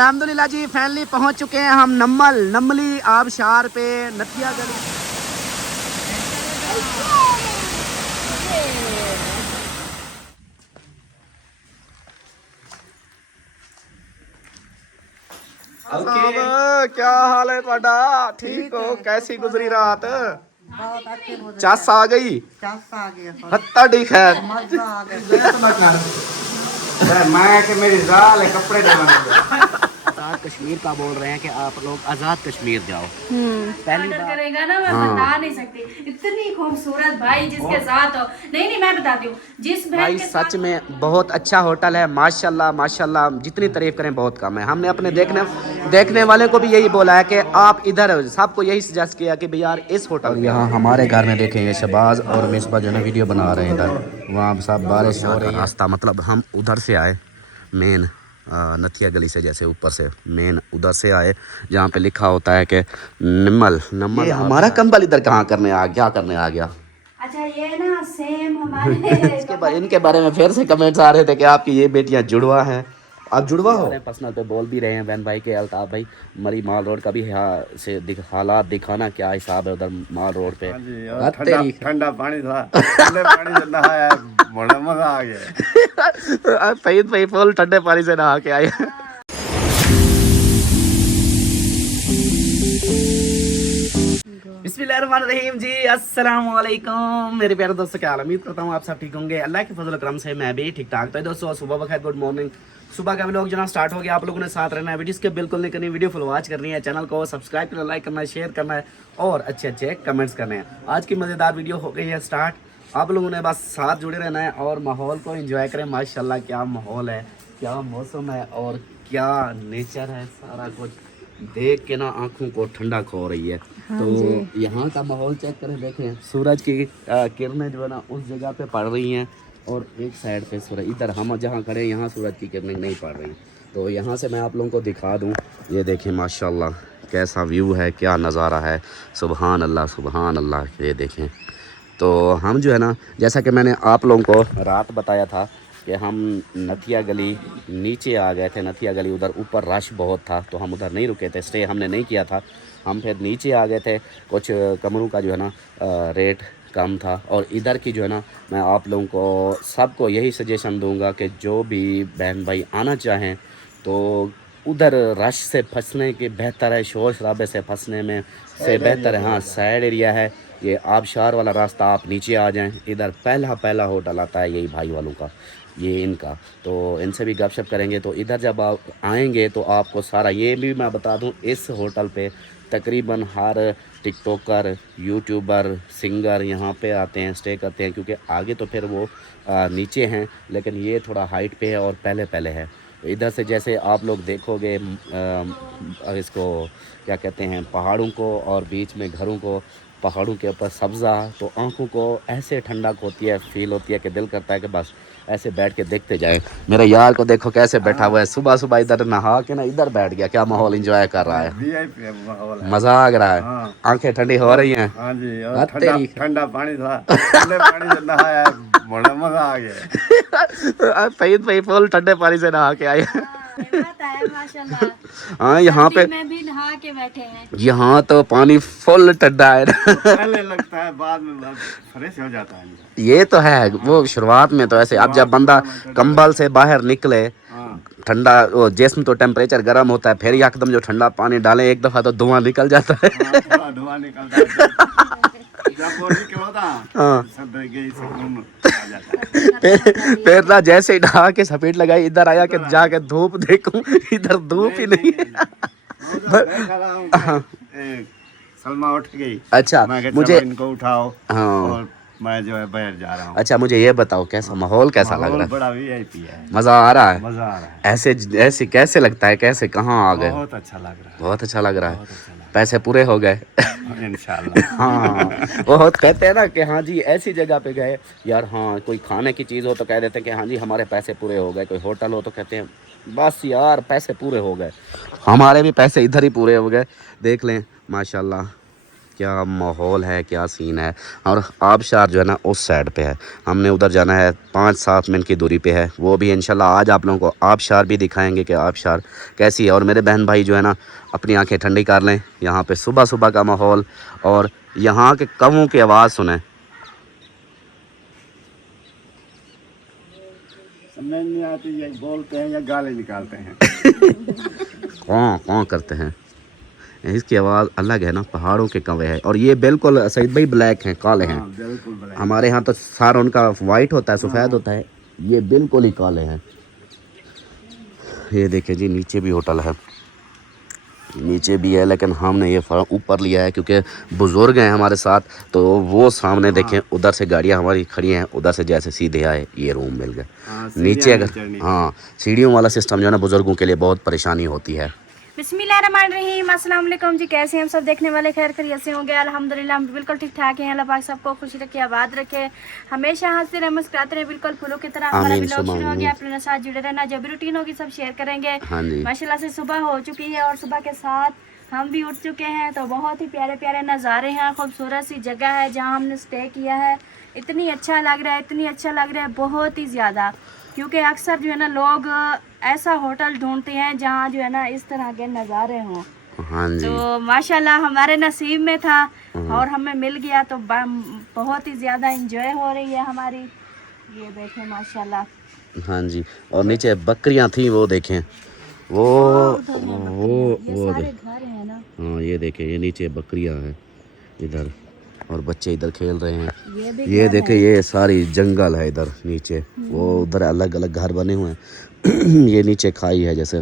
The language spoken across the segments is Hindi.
अल्हम्दुलिल्लाह जी फाइनली पहुंच चुके हैं हम नमली आबशार पे नथिया गली। क्या हाल है ਤੁਹਾਡਾ? ठीक हो? कैसी गुजरी रात? बहुत अच्छे गुजरे। चस आ गई? चस आ गया, हत्ता डी खैर मजा आ गया। मैं कि मेरी जाल है कपड़े आजाद कश्मीर का बोल रहे हैं कि आप लोग आजाद कश्मीर जाओ। पहली बार करेगा ना, मैं बता नहीं सकती। इतनी खूबसूरत भाई जिसके साथ हो। नहीं मैं बताती हूँ जिस बहन भाई के सच में बहुत अच्छा होटल है, माशाल्लाह माशाल्लाह, जितनी तारीफ करें बहुत कम है। हमने अपने देखने वाले को भी यही बोला है कि आप इधर, सबको यही सजेस्ट किया कि भाई यार इस होटल। और यहाँ हमारे घर में देखेंगे शहबाज और मिसबा जो है वीडियो बना रहे हैं इधर, वहाँ सब बारिश हो रही है। रास्ता मतलब हम उधर से आए मेन नथिया गली से, जैसे ऊपर से मेन उधर से आए जहाँ पे लिखा होता है कि निम्मल। हमारा कंबल इधर कहाँ करने आ गया, क्या करने आ गया? अच्छा ये ना सेम हमारे इनके बारे में फिर से कमेंट्स आ रहे थे कि आपकी ये बेटियां जुड़वा हैं। आप जुड़वा हो? पर्सनल पे बोल भी रहे हैं बहन भाई के अल्ताफ भाई, मरी माल रोड का भी हालात दिखाना क्या हिसाब है उधर माल रोड पे। ठंडा पानी था, ठंडे पानी से नहाया, बड़ा मजा आ गया। सईद भाई फुल ठंडे पानी से नहा के आए। बिस्मिल्लाहिर्रहमानिर्रहीम जी, अस्सलाम वालेकुम मेरे प्यारे दोस्तों, क्या हाल? उम्मीद करता हूँ आप सब ठीक होंगे। अल्लाह के फजल करम से मैं भी ठीक ठाक। तो दोस्तों सुबह बखैर, गुड मॉर्निंग। सुबह का व्लॉग जना स्टार्ट हो गया, आप लोगों ने साथ रहना है, वीडियो के बिल्कुल नहीं करनी, वीडियो फुल वॉच करनी है, चैनल को सब्सक्राइब करना, लाइक करना है, शेयर करना है और अच्छे कमेंट्स करने हैं। आज की मज़ेदार वीडियो हो गई है स्टार्ट, आप लोगों ने बस साथ जुड़े रहना है और माहौल को एंजॉय करें। माशाल्लाह क्या माहौल है, क्या मौसम है और क्या नेचर है, सारा कुछ देख के ना आंखों को ठंडा खो रही है। तो यहाँ का माहौल चेक करें, देखें सूरज की किरणें जो है ना उस जगह पे पड़ रही हैं और एक साइड पे सूरज, इधर हम जहाँ खड़े हैं यहाँ सूरज की किरणें नहीं पड़ रही। तो यहाँ से मैं आप लोगों को दिखा दूँ, ये देखें माशाल्लाह कैसा व्यू है, क्या नज़ारा है, सुबहान अल्लाह सुबहान अल्लाह। ये देखें, तो हम जो है ना, जैसा कि मैंने आप लोगों को रात बताया था कि हम नथिया गली नीचे आ गए थे। नथिया गली उधर ऊपर रश बहुत था तो हम उधर नहीं रुके थे, स्टे हमने नहीं किया था, हम फिर नीचे आ गए थे। कुछ कमरों का जो है ना रेट कम था। और इधर की जो है ना, मैं आप लोगों को सबको यही सजेशन दूंगा कि जो भी बहन भाई आना चाहें तो उधर रश से फंसने के बेहतर है, शोर शराबे से फंसने में से बेहतर है। हाँ, साइड एरिया है ये, आबशार वाला रास्ता, आप नीचे आ जाएं। इधर पहला होटल आता है यही भाई वालों का, ये इनका। तो इनसे भी गपशप करेंगे। तो इधर जब आप आएंगे तो आपको सारा, ये भी मैं बता दूं, इस होटल पे तकरीबन हर टिकटॉकर, यूट्यूबर, सिंगर यहाँ पे आते हैं, स्टे करते हैं, क्योंकि आगे तो फिर वो नीचे हैं लेकिन ये थोड़ा हाइट पे है और पहले है। इधर से जैसे आप लोग देखोगे इसको क्या कहते हैं, पहाड़ों को और बीच में घरों को, पहाड़ों के ऊपर सब्ज़ा, तो आंखों को ऐसे ठंडक होती है, फील होती है कि दिल करता है कि बस ऐसे बैठ के देखते जाए। मेरे यार को देखो कैसे बैठा हुआ है, सुबह इधर नहा के ना इधर बैठ गया, क्या माहौल एंजॉय कर रहा है, VIP माहौल है। मजा आ रहा है। हाँ। आंखें ठंडी हो रही हैं। हाँ जी, और ठंडा पानी था, ठंडे पानी से नहाया, बड़ा मजा आ गया। सईद भाई फुल ठंडे पानी से नहा के आए। बात है माशाल्लाह। हाँ, यहाँ पे में भी नहा के बैठे हैं। यहाँ तो पानी फुल ठंडा है। पहले लगता है, बाद में फ्रेश हो जाता है। ये तो है, वो शुरुआत में तो ऐसे, अब जब बंदा कंबल से बाहर निकले, ठंडा वो जिस्म तो टेम्परेचर गर्म होता है, फिर एकदम जो ठंडा पानी डालें एक दफ़ा तो धुआं निकल जाता है। धुआं निकलता है। फिर ना जैसे ही नहा के सफेद लगाई, इधर आया कि जाके धूप देखूं, इधर धूप ही नहीं है। सलमा उठ गई। अच्छा, मुझे इनको उठाओ। हाँ, और मैं जो है बाहर जा रहा हूँ। अच्छा मुझे ये बताओ कैसा माहौल, कैसा लग रहा है? बड़ा VIP है, मजा आ रहा है? मजा आ रहा है। ऐसे कैसे लगता है, कैसे कहाँ आ गए? बहुत अच्छा लग रहा है, बहुत अच्छा लग रहा है। पैसे पूरे हो गए? इंशाल्लाह। हाँ, बहुत कहते हैं ना कि हाँ जी ऐसी जगह पे गए यार, हाँ कोई खाने की चीज़ हो तो कह देते हैं कि हाँ जी हमारे पैसे पूरे हो गए, कोई होटल हो तो कहते हैं बस यार पैसे पूरे हो गए। हमारे भी पैसे इधर ही पूरे हो गए, देख लें माशाल्लाह क्या माहौल है, क्या सीन है। और आबशार जो है ना उस साइड पे है, हमने उधर जाना है, 5-7 मिनट की दूरी पे है। वो भी इंशाल्लाह आज आप लोगों को आबशार भी दिखाएंगे कि आबशार कैसी है। और मेरे बहन भाई जो है ना अपनी आंखें ठंडी कर लें, यहाँ पे सुबह सुबह का माहौल और यहाँ के कौवों की आवाज़ सुने। समझ नहीं आती, ये बोलते हैं या गाली निकालते हैं। कौं कौं करते हैं, इसकी आवाज़ अलग है ना, पहाड़ों के कौवे हैं। और ये बिल्कुल सईद भाई ब्लैक हैं, काले हैं। हाँ, बिल्कुल ब्लैक। हमारे यहाँ तो सारा उनका वाइट होता है, सफ़ेद होता है, ये बिल्कुल ही काले हैं। ये देखिए जी, नीचे भी होटल है, नीचे भी है, लेकिन हमने ये ऊपर लिया है क्योंकि बुज़ुर्ग हैं हमारे साथ। तो वो सामने देखें, उधर से गाड़ियाँ हमारी खड़ी हैं, उधर से जैसे सीधे आए ये रूम मिल गए। नीचे अगर हाँ सीढ़ियों वाला सिस्टम जो है ना बुज़ुर्गों के लिए बहुत परेशानी होती है। बिस्मिल्लाहिर्रहमानिर्रहीम, अस्सलाम वालेकुम जी। कैसे हैं हम सब देखने वाले, खैर खैरियत से होंगे। अल्हम्दुलिल्लाह हम बिल्कुल ठीक ठाक हैं। अल्लाह पाक सबको खुश रखे, आबाद रखे, हमेशा हंसते रहे, मुस्कुराते रहे, बिल्कुल फूलों की तरह। हमारा आमीन, ब्लॉग शुरू हो आमीन। गया, अपने साथ जुड़े रहना, जब भी रूटीन होगी सब शेयर करेंगे। हाँ जी, माशाल्लाह से सुबह हो चुकी है और सुबह के साथ हम भी उठ चुके हैं। तो बहुत ही प्यारे प्यारे नज़ारे हैं, खूबसूरत सी जगह है जहाँ हमने स्टे किया है। इतनी अच्छा लग रहा है, इतनी अच्छा लग रहा है, बहुत ही ज़्यादा। क्योंकि अक्सर जो है ना लोग ऐसा होटल ढूंढते हैं जहाँ जो है ना इस तरह के नज़ारे हों। हाँ जी। तो माशाल्लाह हमारे नसीब में था और हमें मिल गया, तो बहुत ही ज़्यादा इंजॉय हो रही है हमारी। ये देखें माशाल्लाह। हाँ जी, और नीचे बकरियां थी, वो देखें, वो ये सारे घर हैं ना। हाँ ये देखें, ये नीचे बकरियां हैं इधर, और बच्चे इधर खेल रहे हैं। ये भी ये देखें, ये सारी जंगल है इधर नीचे, वो उधर अलग अलग घर बने हुए हैं। ये नीचे खाई है जैसे,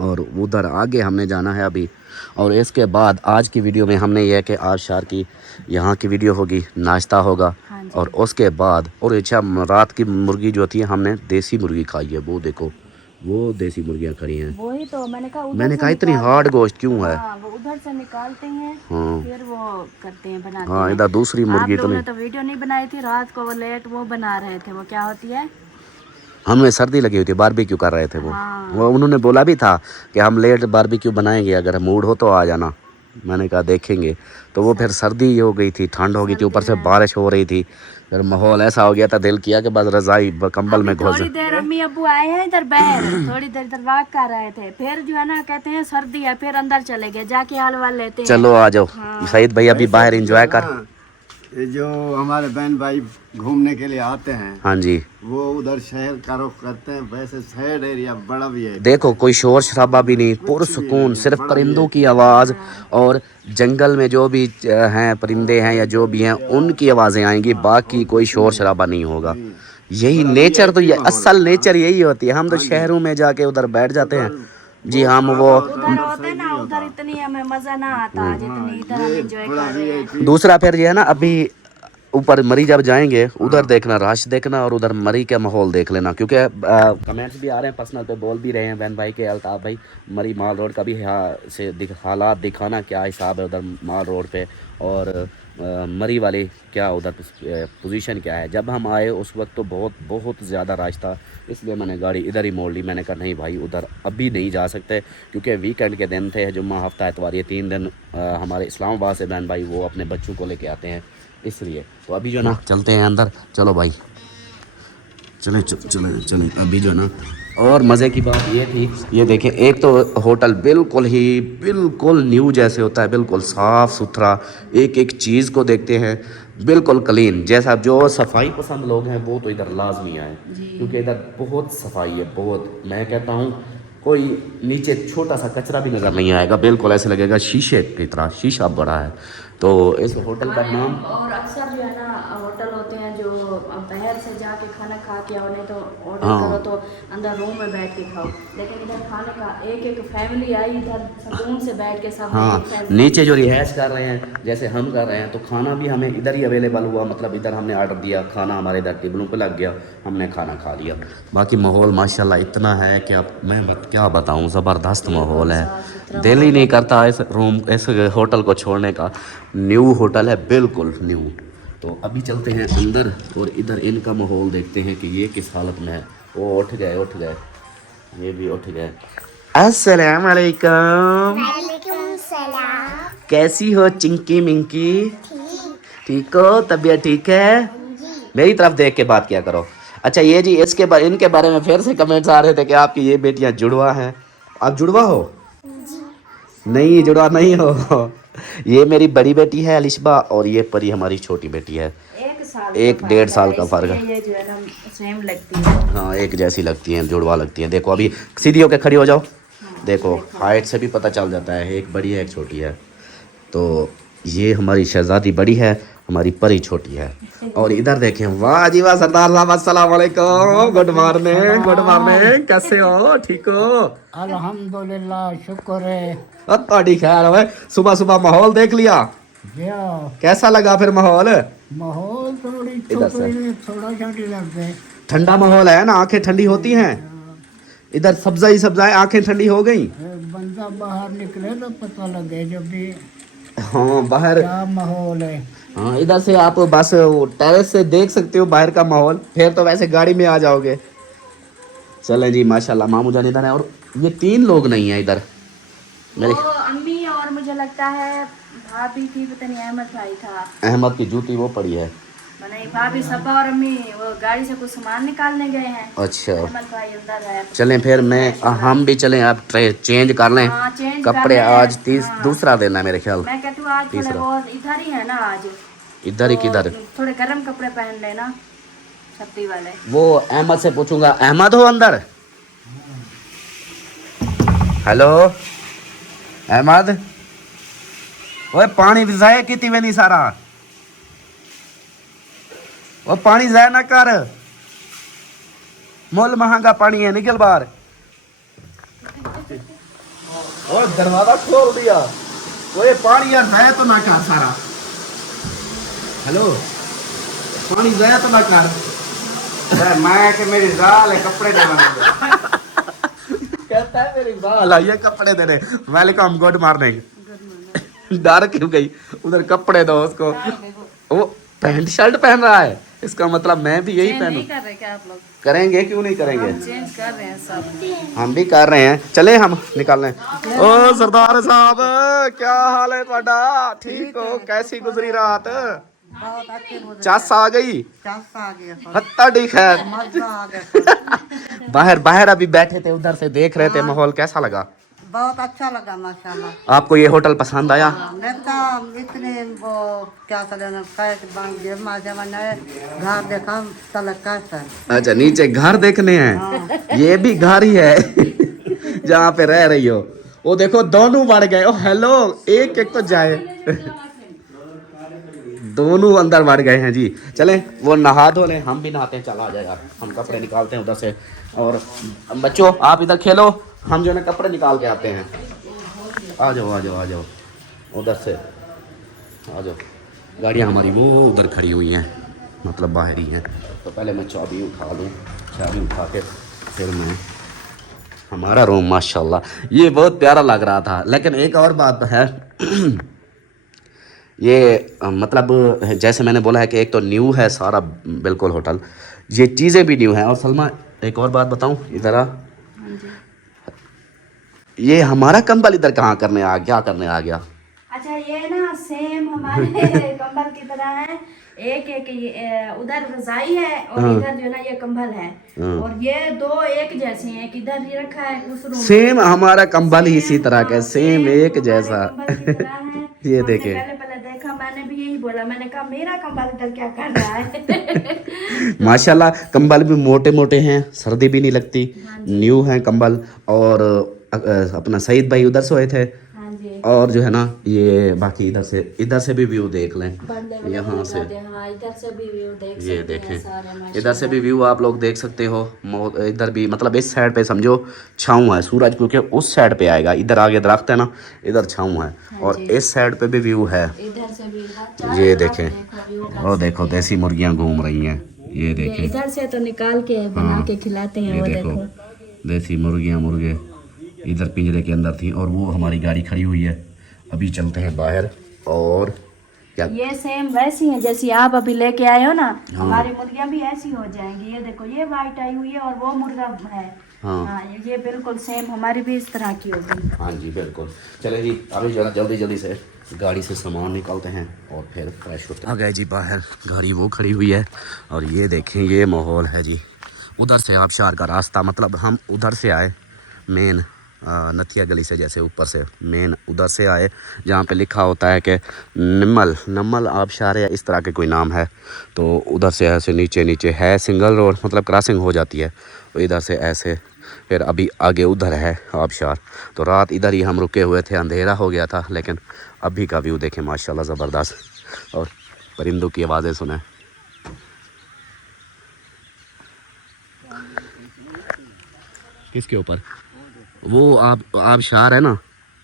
और उधर आगे हमने जाना है अभी। और इसके बाद आज की वीडियो में हमने यह कि आबशार की यहाँ की वीडियो होगी, नाश्ता होगा। हाँ जी। और उसके बाद और अच्छा रात की मुर्गी जो थी हमने देसी मुर्गी खाई है, वो देखो वो देसी मुर्गियाँ खड़ी हैं। वही तो मैंने कहा, उधर मैंने से कहा इतनी निकाल- हार्ड गोश्त क्यों है। हाँ, वो उधर से निकालते हैं, हाँ फिर वो करते हैं, बनाते हाँ, हैं। इधर दूसरी आप मुर्गी तो लोगों ने नहीं। तो वीडियो नहीं बनाई थी, रात को वो लेट वो बना रहे थे। वो क्या होती है, हमें सर्दी लगी हुई थी, बारबेक्यू कर रहे थे वो। हाँ। वो उन्होंने बोला भी था कि हम लेट बारबेक्यू बनाएंगे, अगर मूड हो तो आ जाना। मैंने कहा देखेंगे। तो वो फिर सर्दी हो गई थी, ठंड हो गई थी, ऊपर से बारिश हो रही थी, फिर माहौल ऐसा हो गया था, दिल किया कि बस रज़ाई कंबल में घुस थोड़ी देर अम्मी अब्बू आए हैं इधर बाहर, थोड़ी देर इधर वॉक कर रहे थे, फिर जो है ना कहते हैं सर्दी है, फिर अंदर चले गए, जाके हाल वाल लेते हैं। चलो आ जाओ। सईद भाई अभी बाहर एंजॉय कर। ये जो हमारे बहन भाई घूमने के लिए आते हैं, हाँ जी, वो उधर शहर का रुख करते हैं। वैसे शहर एरिया बड़ा भी है, देखो कोई शोर शराबा भी नहीं, पुरसुकून, सिर्फ परिंदों की आवाज़ और जंगल में जो भी हैं परिंदे हैं या जो भी हैं उनकी आवाज़ें आएंगी, बाकी कोई शोर शराबा नहीं होगा। यही नेचर तो, ये असल नेचर यही होती है। हम तो शहरों में जाके उधर बैठ जाते हैं जी। हम वो उधर होता है ना, उधर इतनी हमें मजा ना आता जितनी इधर हम एंजॉय कर रहे हैं। दूसरा फिर ये है ना, अभी ऊपर मरी जब जाएंगे उधर देखना, रश देखना और उधर मरी का माहौल देख लेना। क्योंकि कमेंट्स भी आ रहे हैं, पर्सनल पे बोल भी रहे हैं बहन भाई के, अल्ताफ भाई मरी माल रोड का भी हालात दिखाना, क्या हिसाब है उधर माल रोड पे, और मरी वाले क्या उधर पोजीशन क्या है। जब हम आए उस वक्त तो बहुत ज़्यादा रश था, इसलिए मैंने गाड़ी इधर ही मोड़ ली। मैंने कहा नहीं भाई उधर अभी नहीं जा सकते, क्योंकि वीकेंड के दिन थे, जुम्मा हफ्ता एतवार, ये 3 दिन हमारे इस्लामाबाद से बहन भाई वो अपने बच्चों को लेके आते हैं, इसलिए। तो अभी जो ना चलते हैं अंदर, चलो भाई चलें चलें अभी जो ना। और मज़े की बात ये थी, ये देखें, एक तो होटल बिल्कुल न्यू जैसे होता है, बिल्कुल साफ़ सुथरा, एक एक चीज़ को देखते हैं बिल्कुल क्लीन जैसा। जो सफाई पसंद लोग हैं वो तो इधर लाजमी आए, क्योंकि इधर बहुत सफाई है, बहुत। मैं कहता हूँ कोई नीचे छोटा सा कचरा भी नज़र नहीं आएगा, बिल्कुल ऐसे लगेगा शीशे की तरह, शीशा बड़ा है। तो इस होटल का नाम, और अक्सर जो है ना होटल होते हैं जो बाहर से जाके खाना खा के आओ, नहीं तो ऑर्डर हाँ। करो तो अंदर रूम में बैठ के खाओ, लेकिन इधर खाने का एक फैमिली आई, इधर सुकून से बैठ के सब हाँ एक फैमिली। नीचे जो रिहाइश कर रहे हैं जैसे हम कर रहे हैं, तो खाना भी हमें इधर ही अवेलेबल हुआ। मतलब इधर हमने ऑर्डर दिया, खाना हमारे इधर टेबलों पे लग गया, हमने खाना खा लिया। बाकी माहौल माशाल्लाह इतना है कि अब मैं क्या बताऊं, ज़बरदस्त माहौल है, दिल ही नहीं करता इस होटल को छोड़ने का। न्यू होटल है, बिल्कुल न्यू। तो अभी चलते हैं अंदर और इधर इनका माहौल देखते हैं कि ये किस हालत में है। वो उठ गए, ये भी उठ गए। अस्सलाम वालेकुम। वालेकुम सलाम। कैसी हो चिंकी मिंकी? ठीक हो? तबीयत ठीक है? मेरी तरफ देख के बात किया करो। अच्छा ये जी इनके बारे में फिर से कमेंट्स आ रहे थे कि आपकी ये बेटियां जुड़वा हैं। आप जुड़वा हो? नहीं, जुड़वा नहीं हो। ये मेरी बड़ी बेटी है अलिशबा और ये परी हमारी छोटी बेटी है। 1-1.5 साल का फर्क है। ये जो है ना सेम लगती है। हाँ एक जैसी लगती हैं, जुड़वा लगती हैं। देखो अभी सीधी होके खड़ी हो जाओ। देखो हाइट से भी पता चल जाता है, एक बड़ी है एक छोटी है। तो ये हमारी शहजादी बड़ी है, हमारी परी छोटी है। और इधर देखें, वाह जी वाह सरदार साहब, अस्सलाम वालेकुम, गुड मॉर्निंग, गुड मॉर्निंग। कैसे हो? ठीक हो? अल्हम्दुलिल्लाह, शुक्र है। ठीक है। सुबह सुबह माहौल देख लिया, कैसा लगा फिर माहौल? माहौल थोड़ी इधर से। थोड़ा छोटी लगता है। ठंडा माहौल है ना, आंखें ठंडी होती हैं। इधर सब्जा ही सब्जा है, आंखें ठंडी हो गई। बंदा बाहर निकले तो पता लगे जब भी हाँ बाहर क्या माहौल है। हाँ इधर से आप बस टेरेस से देख सकते हो बाहर का माहौल, फिर तो वैसे गाड़ी में आ जाओगे। चलें जी माशाल्लाह, मामू जान इधर है और ये 3 लोग नहीं है इधर मेरे। वो अम्मी और मुझे लगता है भाभी थी, पता नहीं अहमद भाई था। अहमद की जूती वो पड़ी है। नहीं भाभी सबा और अम्मी वो गाड़ी से कुछ सामान निकालने गए हैं। अच्छा अहमद भाई अंदर है। चलें फिर हम भी चलें, आप चेंज कर लें। हाँ, चेंज कपड़े कर लें। आज हाँ। दूसरा दिन है मेरे ख्याल। मैं कहती हूँ आज थोड़ा तीसरा। बहुत इधर ही है ना आज। इधर ही तो किधर? थोड़े गर्म कपड़े पहन लेना छत्ती वाले। वो अहमद से पूछूंगा, अहमद हो अंदर? हेलो अहमद, ओए पानी जाए किती वे नहीं सारा, वो पानी जाए ना कर, मुल महंगा पानी है, निकल बाहर। और दरवाजा खोल दिया, ओए पानी यार जाए तो ना कर सारा। हेलो पानी जाए तो ना कर। मैं कि मेरी जाल है कपड़े देना। कहता है मेरी बाल आइए कपड़े देने। Welcome, good morning. डर क्यों गई? उधर कपड़े दो उसको। वो पैंट शर्ट पहन रहा है, इसका मतलब मैं भी यही पहनूं। कर रहे क्या आप लोग? करेंगे क्यों नहीं करेंगे, चेंज कर रहे हैं सब। हम भी कर रहे हैं। चले हम निकाल रहे हैं। ओ सरदार साहब क्या हाल है ਤੁਹਾਡਾ? ठीक हो? कैसी गुजरी रात? बहुत अच्छे गुजरे। चास आ गई? चांस आ गया सब। हत्ता ठीक है। मजा आ गया सब। बाहर अभी बैठे थे, उधर से देख रहे थे माहौल, कैसा लगा? बहुत अच्छा लगा माशाल्लाह। आपको ये होटल पसंद आया? देखता इतने वो क्या कहते घर देखा तलक कैसा। अच्छा नीचे घर देखने हैं। ये भी घर ही है जहाँ पे रह रही हो। वो देखो दोनों बढ़ गए। ओ हेलो, एक एक तो जाए। दोनों अंदर बढ़ गए हैं जी। चलें वो नहा धो लें, हम भी नहाते हैं। चल आ जाएगा, हम कपड़े निकालते हैं उधर से। और बच्चों आप इधर खेलो, हम जो है ना कपड़े निकाल के आते हैं। आ जाओ आ जाओ आ जाओ, उधर से आ जाओ। गाड़ियाँ हमारी वो उधर खड़ी हुई हैं, मतलब बाहर ही हैं। तो पहले मैं चाबी उठा लूँ, चाबी उठा के फिर मैं हमारा रूम माशाल्लाह ये बहुत प्यारा लग रहा था। लेकिन एक और बात है ये मतलब जैसे मैंने बोला है कि एक तो न्यू है सारा बिल्कुल होटल, ये चीज़ें भी न्यू हैं। और सलमा एक और बात बताऊं, इधर आ। ये हमारा कंबल इधर कहाँ करने आ गया, क्या करने आ गया? अच्छा ये ना सेम हमारे कंबल की तरह है। एक उधर रजाई है और इधर जो ना ये कंबल है। और ये दो एक जैसे हैं, एक इधर ही रखा है उस रूम। सेम हमारा कंबल ही इसी तरह का, सेम एक जैसा। ये देखे पहले देखा, मैंने भी यही बोला, मैंने कहा मेरा कंबल इधर क्या कर रहा है। माशाल्लाह कंबल भी मोटे मोटे हैं, सर्दी भी नहीं लगती, न्यू है कंबल। और अपना सईद भाई उधर सोए थे। और जो है ना ये बाकी इधर से भी व्यू देख लें, यहाँ से इधर से भी व्यू देख ये देखें, इधर से भी व्यू आप लोग देख सकते हो। इधर भी मतलब इस साइड पे समझो छाँव है सूरज, क्योंकि उस साइड पे आएगा। इधर आगे दरख्त है ना, इधर छाँव है। और इस साइड पे भी व्यू है, इधर से भी। ये देखें, और देखो देसी मुर्गियाँ घूम रही हैं, ये देखें। इधर से तो निकाल के बना के खिलाते हैं। वो देखो देसी मुर्गियाँ मुर्गे इधर पिंजरे के अंदर थी। और वो हमारी गाड़ी खड़ी हुई है, अभी चलते हैं बाहर। और क्या ये सेम वैसी हैं जैसी आप अभी लेके आए हो ना। हमारी मुर्गियाँ भी ऐसी हो जाएंगी। ये देखो ये वाइट आई हुई है और वो मुर्गा है। हाँ ये बिल्कुल सेम हमारी भी इस तरह की होगी। हाँ जी बिल्कुल। चले जी अभी जरा जल्दी जल्दी से गाड़ी से सामान निकालते हैं और फिर फ्रेश होते हैं। आ गए जी बाहर, गाड़ी वो खड़ी हुई है और ये देखें ये माहौल है जी। उधर से आबशार का रास्ता, मतलब हम उधर से आए मेन नथिया गली से, जैसे ऊपर से मेन उधर से आए जहाँ पे लिखा होता है कि नम्मल आबशार या इस तरह के कोई नाम है। तो उधर से ऐसे नीचे नीचे है सिंगल रोड, मतलब क्रॉसिंग हो जाती है। तो इधर से ऐसे फिर अभी आगे उधर है आबशार। तो रात इधर ही हम रुके हुए थे, अंधेरा हो गया था, लेकिन अभी का व्यू देखें माशाल्लाह ज़बरदस्त। और परिंदों की आवाज़ें सुने। किसके ऊपर? वो आबशार है ना,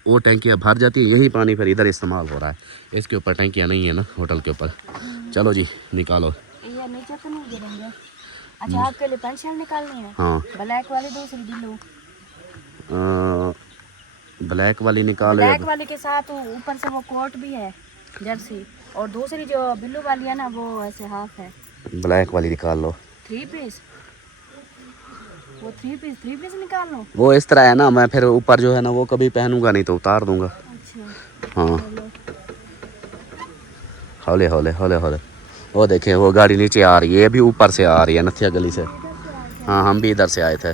वो टैंकियाँ भर जाती है, यही पानी फिर इधर इस्तेमाल हो रहा है। इसके ऊपर टैंकियाँ नहीं है ना होटल के ऊपर। चलो जी निकालो। ये नीचे तो नहीं गिरेंगे? अच्छा आपके लिए पेंट शर्ट निकालनी है? हाँ ब्लैक वाली दूसरी ब्लू? ब्लैक वाली निकालो। ब्लैक वाली के साथ ऊपर से वो कोट भी है जर्सी, और दूसरी जो ब्लू वाली है ना वो ऐसे हाफ है। ब्लैक वाली निकाल लो। 3 पीस? वो 3 पीस निकाल लो। वो इस तरह है ना, मैं फिर ऊपर जो है ना वो कभी पहनूंगा नहीं तो उतार दूंगा। अच्छा हाँ हौले हौले हौले हौले। वो देखें वो गाड़ी नीचे आ रही है, ये भी ऊपर से आ रही है नथिया गली से। हाँ हम भी इधर से आए थे।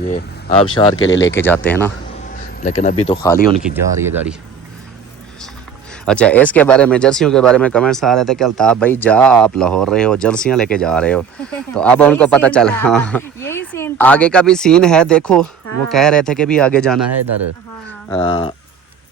ये आबशार के लिए लेके जाते हैं ना, लेकिन अभी तो खाली उनकी जा रही है गाड़ी। अच्छा इसके बारे में, जर्सियों के बारे में कमेंट्स आ रहे थे कि अल्ताफ भाई जा आप लाहौर रहे हो, जर्सियाँ लेके जा रहे हो। तो अब उनको पता चला। हाँ यही सीन आगे का भी सीन है देखो। वो कह रहे थे कि भी आगे जाना है इधर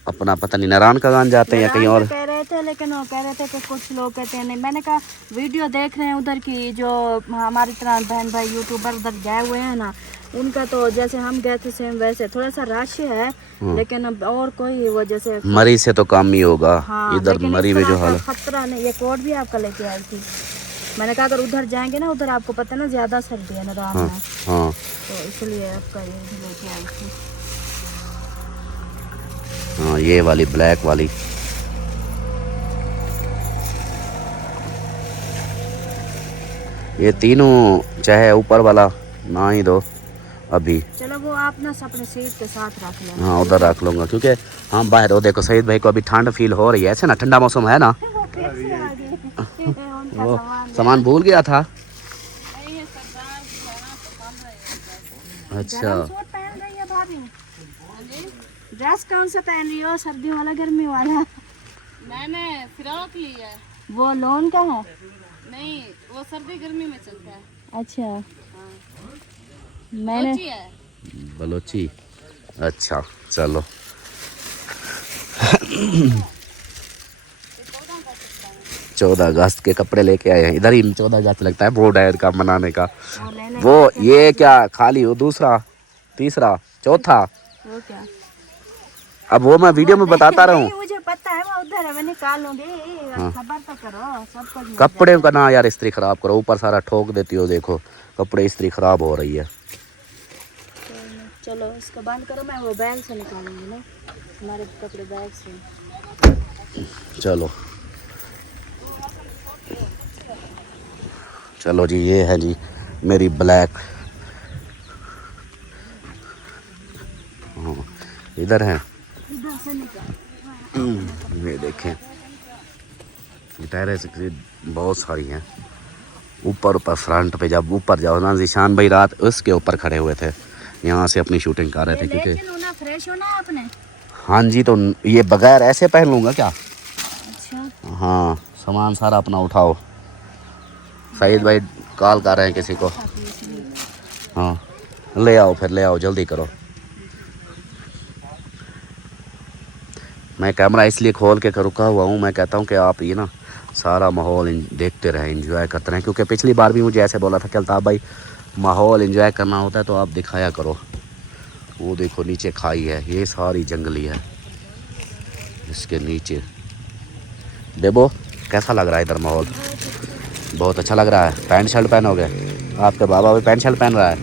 अपना पता नहीं नारायण का जाते हैं या कहीं और कह रहे थे, लेकिन वो कह रहे थे कि कुछ लोग कहते हैं नहीं। मैंने कहा वीडियो देख रहे हैं उधर की, जो हमारी तरह बहन भाई यूट्यूबर उधर गए हुए हैं ना, उनका तो जैसे हम गए थे सेम वैसे थोड़ा सा रश है, लेकिन अब और कोई वो जैसे मरी से तो कम ही होगा। हाँ, इधर लेकिन मरी इस में तरह जो हाल का खतरा नहीं। ये कोट भी आपका लेके आई थी। मैंने कहा अगर उधर जाएंगे ना, उधर आपको पता है ना ज्यादा सर्दी है नारायण में, हाँ तो इसलिए आपका ये भी लेके आई थी। हाँ ये वाली ब्लैक वाली। ये तीनों चाहे ऊपर वाला ना ही दो अभी। चलो वो आप ना अपने सीट के साथ रख लेना। हाँ उधर रख लूँगा, क्योंकि हम बाहर हो देखो सईद भाई को अभी ठंड फील हो रही है, ऐसे ना ठंडा मौसम है ना। वो सामान भूल गया था। अच्छा सूट पहन रही है भाभी? ड्रेस कौन सा पहन रही हो, सर्दियों वाला गर्मी वाला? मैंने फ्रॉक ली है। वो लोन का है? नहीं वो सर्दी गर्मी में चलता है। अच्छा मैंने अच्छी है। बलोची। अच्छा चलो 14 अगस्त के कपड़े लेके आए हैं। इधर ही 14 अगस्त लगता है बोर्ड है का मनाने का। वो ये क्या खाली वो दूसरा तीसरा चौथा, वो क्या? अब वो मैं वीडियो में बताता रहा हूँ। नहीं, मुझे पता है वो उधर है, मैं निकालूंगी। खबर तो करो सब कुछ। कपड़े का ना यार इस्त्री खराब करो, ऊपर सारा ठोक देती हो। देखो कपड़े इस्त्री खराब हो रही है। चलो इसको बंद करो, मैं वो बैग से निकालूंगी ना, हमारे कपड़े बैग से। चलो चलो जी ये है जी मेरी ब्लैक। हाँ इधर है, इधर से निकाल। ये देखें टेरेस बहुत सारी हैं। ऊपर ऊपर फ्रंट पे जब ऊपर जाओ ना, जिशान भाई रात उसके ऊपर खड़े हुए थे, यहाँ से अपनी शूटिंग कर रहे थे। क्योंकि लेकिन होना फ्रेश होना है आपने। हाँ जी तो ये बगैर ऐसे पहन लूँगा क्या? अच्छा हाँ सामान सारा अपना उठाओ। सईद भाई कॉल कर रहे हैं किसी को। हाँ ले आओ, फिर ले आओ, जल्दी करो। मैं कैमरा इसलिए खोल के रुका हुआ हूँ, मैं कहता हूँ कि आप ये ना सारा माहौल देखते रहें, एंजॉय करते रहें। क्योंकि पिछली बार भी मुझे ऐसे बोला था कि अल्ताफ भाई माहौल एंजॉय करना होता है तो आप दिखाया करो। वो देखो नीचे खाई है, ये सारी जंगली है। इसके नीचे बेबो कैसा लग रहा है इधर माहौल? बहुत अच्छा लग रहा है। पैंट शर्ट पहनोगे? आपके बाबा भी पैंट शर्ट पहन रहा है।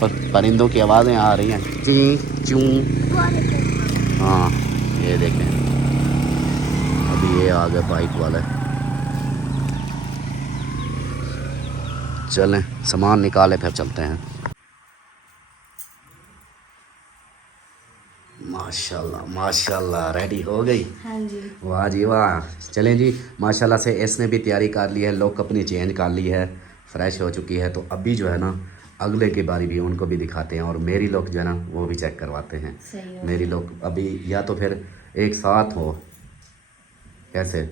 पर परिंदों की आवाज़ें आ रही हैं, ची चूं। हाँ ये देखें अभी ये आ गए बाइक वाले। चलें सामान निकाले फिर चलते हैं। माशाल्लाह माशाल्लाह रेडी हो गई। हाँ जी। वाह जी वाह। चलें जी, माशाल्लाह से इसने भी तैयारी कर ली है, लुक अपनी चेंज कर ली है, फ्रेश हो चुकी है। तो अभी जो है ना अगले की बारी भी उनको भी दिखाते हैं और मेरी लुक जो है ना वो भी चेक करवाते हैं। सही है। मेरी लुक अभी या तो फिर एक साथ हो, कैसे